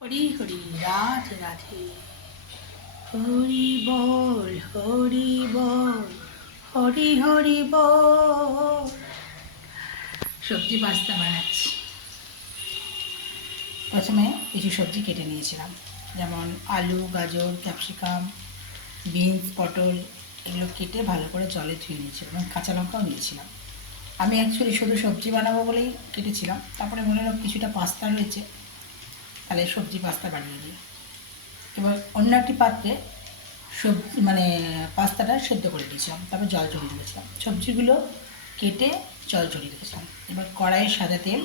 হরি হরি রাধে রাধে। হরি বল হরি বল, হরি হরি বল। সবজি পাস্তা বানাচ্ছি। প্রথমে কিছু সবজি কেটে নিয়েছিলাম, যেমন আলু, গাজর, ক্যাপসিকাম, বিনস, পটল, এগুলো কেটে ভালো করে জলে ধুয়ে নিয়েছিলাম এবং কাঁচা লঙ্কাও নিয়েছিলাম। আমি অ্যাকচুয়ালি শুধু সবজি বানাবো বলেই কেটেছিলাম, তারপরে মনে হলো কিছুটা পাস্তা রয়েছে, তাহলে সবজি পাস্তা বানিয়ে দিই। এবার অন্য একটি পাত্রে সবজি পাস্তাটা সেদ্ধ করে দিয়েছিলাম, তারপর জল ঝরিয়ে রেখেছিলাম। সবজিগুলো কেটে জল ঝরিয়ে রেখেছিলাম। এবার কড়াইয়ে সাদা তেল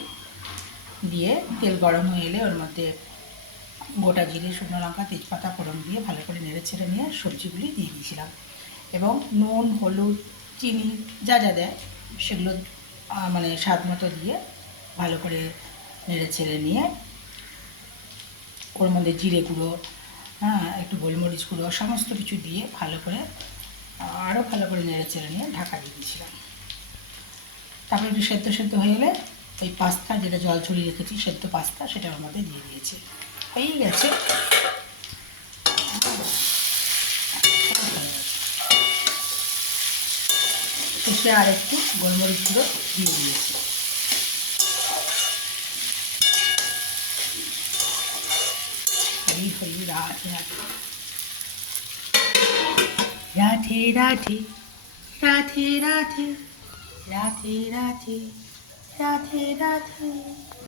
দিয়ে, তেল গরম হয়ে এলে ওর মধ্যে গোটা জিরে, শুকনো লঙ্কা, তেজপাতা ফোড়ন দিয়ে ভালো করে নেড়ে ছেড়ে নিয়ে সবজিগুলি দিয়ে দিয়েছিলাম এবং নুন, হলুদ, চিনি যা যা দেয় সেগুলো স্বাদ মতো দিয়ে ভালো করে নেড়ে ছেড়ে নিয়ে ওর মধ্যে জিরে গুঁড়ো, একটু গোলমরিচ গুঁড়ো, সমস্ত কিছু দিয়ে ভালো করে আরও ভালো করে নেড়ে চেড়ে নিয়ে ঢাকা দিয়ে দিয়েছিলাম। তারপরে একটু সেদ্ধ সেদ্ধ হয়ে গেলে ওই পাস্তা, যেটা জল ছড়িয়ে রেখেছি সেদ্ধ পাস্তা, সেটা ওর মধ্যে দিয়ে দিয়েছি। হয়েই গেছে। শেষে আর একটু গোলমরিচ গুঁড়ো দিয়ে দিয়েছি। হরি হরি রাধে রাধে, রাধে রাধে, রাধে রাধে, রাধে রাধে, রাধে রাধে।